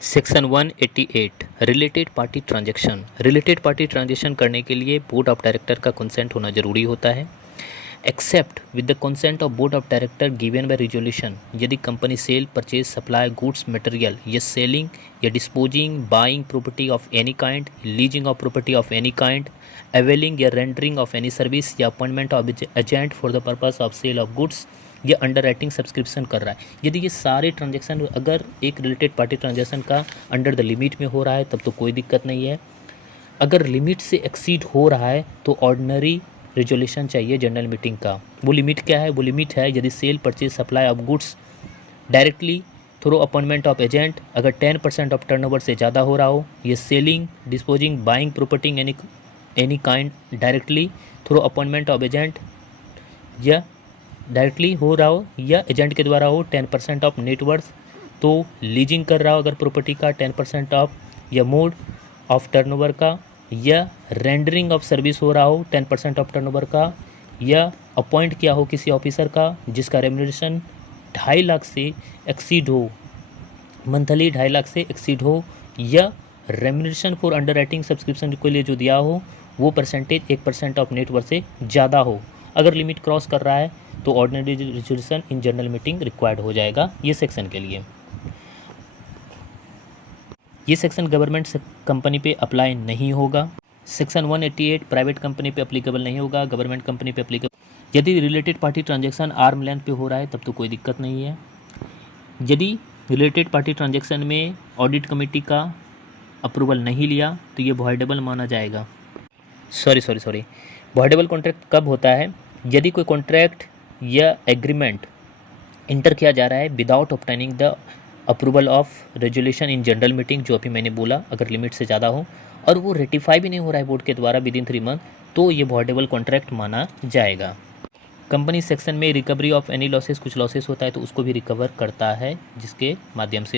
Section 188 related party transaction. Related party transaction करने के लिए बोर्ड ऑफ डायरेक्टर का कंसेंट होना जरूरी होता है। Except with the consent of board of director given by resolution, यदि company sale, purchase, supply goods material या सेलिंग या disposing, buying property of any kind, leasing of property of any kind, availing या rendering of any service या appointment of agent for the purpose of sale of goods या under writing subscription कर रहा है, यदि ये सारे ट्रांजैक्शन अगर एक रिलेटेड पार्टी ट्रांजैक्शन का अंडर द लिमिट में हो रहा है तब तो कोई दिक्कत नहीं है। अगर लिमिट से एक्सीड हो रहा है तो ऑर्डिनरी रिजोल्यूशन चाहिए जनरल मीटिंग का। वो लिमिट क्या है? वो लिमिट है यदि sale, purchase, supply of goods directly through appointment of agent अगर 10% ऑफ टर्नओवर से ज़्यादा हो रहा हो, ये selling, disposing, buying property any kind directly through appointment of agent या डायरेक्टली हो रहा हो या एजेंट के द्वारा हो, 10% ऑफ नेटवर्थ, तो लीजिंग कर रहा हो अगर प्रॉपर्टी का 10% ऑफ या मोड ऑफ टर्नओवर का, या रेंडरिंग ऑफ सर्विस हो रहा हो 10% ऑफ टर्नओवर का, या अपॉइंट किया हो किसी ऑफिसर का जिसका रेम्युनरेशन 2.5 लाख से एक्सीड हो, मंथली 2.5 लाख से एक्सीड हो, या remuneration for under writing subscription के लिए जो दिया हो वो परसेंटेज 1% ऑफ नेटवर्थ से ज़्यादा हो। अगर लिमिट क्रॉस कर रहा है तो ordinary resolution in general meeting required हो जाएगा ये सेक्शन के लिए। ये सेक्शन गवर्नमेंट कंपनी पे अप्लाई नहीं होगा। सेक्शन 188 प्राइवेट कंपनी पे अप्लीकेबल नहीं होगा, गवर्नमेंट कंपनी पे अप्लीकेबल। यदि related party transaction arm length पे हो रहा है तब तो कोई दिक्कत नहीं है। यदि रिलेटेड पार्टी ट्रांजैक्शन में ऑडिट कमेटी का अप्रूवल नहीं लिया तो ये वॉइडेबल माना जाएगा। सॉरी वॉइडेबल कॉन्ट्रैक्ट कब होता है? यदि कोई कॉन्ट्रैक्ट या एग्रीमेंट इंटर किया जा रहा है without obtaining the approval of resolution in general meeting, जो अभी मैंने बोला, अगर लिमिट से ज़्यादा हो और वो रेटिफाई भी नहीं हो रहा है बोर्ड के द्वारा विद इन 3 मंथ, तो ये वॉइडेबल कॉन्ट्रैक्ट माना जाएगा। कंपनी सेक्शन में रिकवरी ऑफ एनी लॉसेस, कुछ लॉसेस होता है तो उसको भी रिकवर करता है जिसके माध्यम से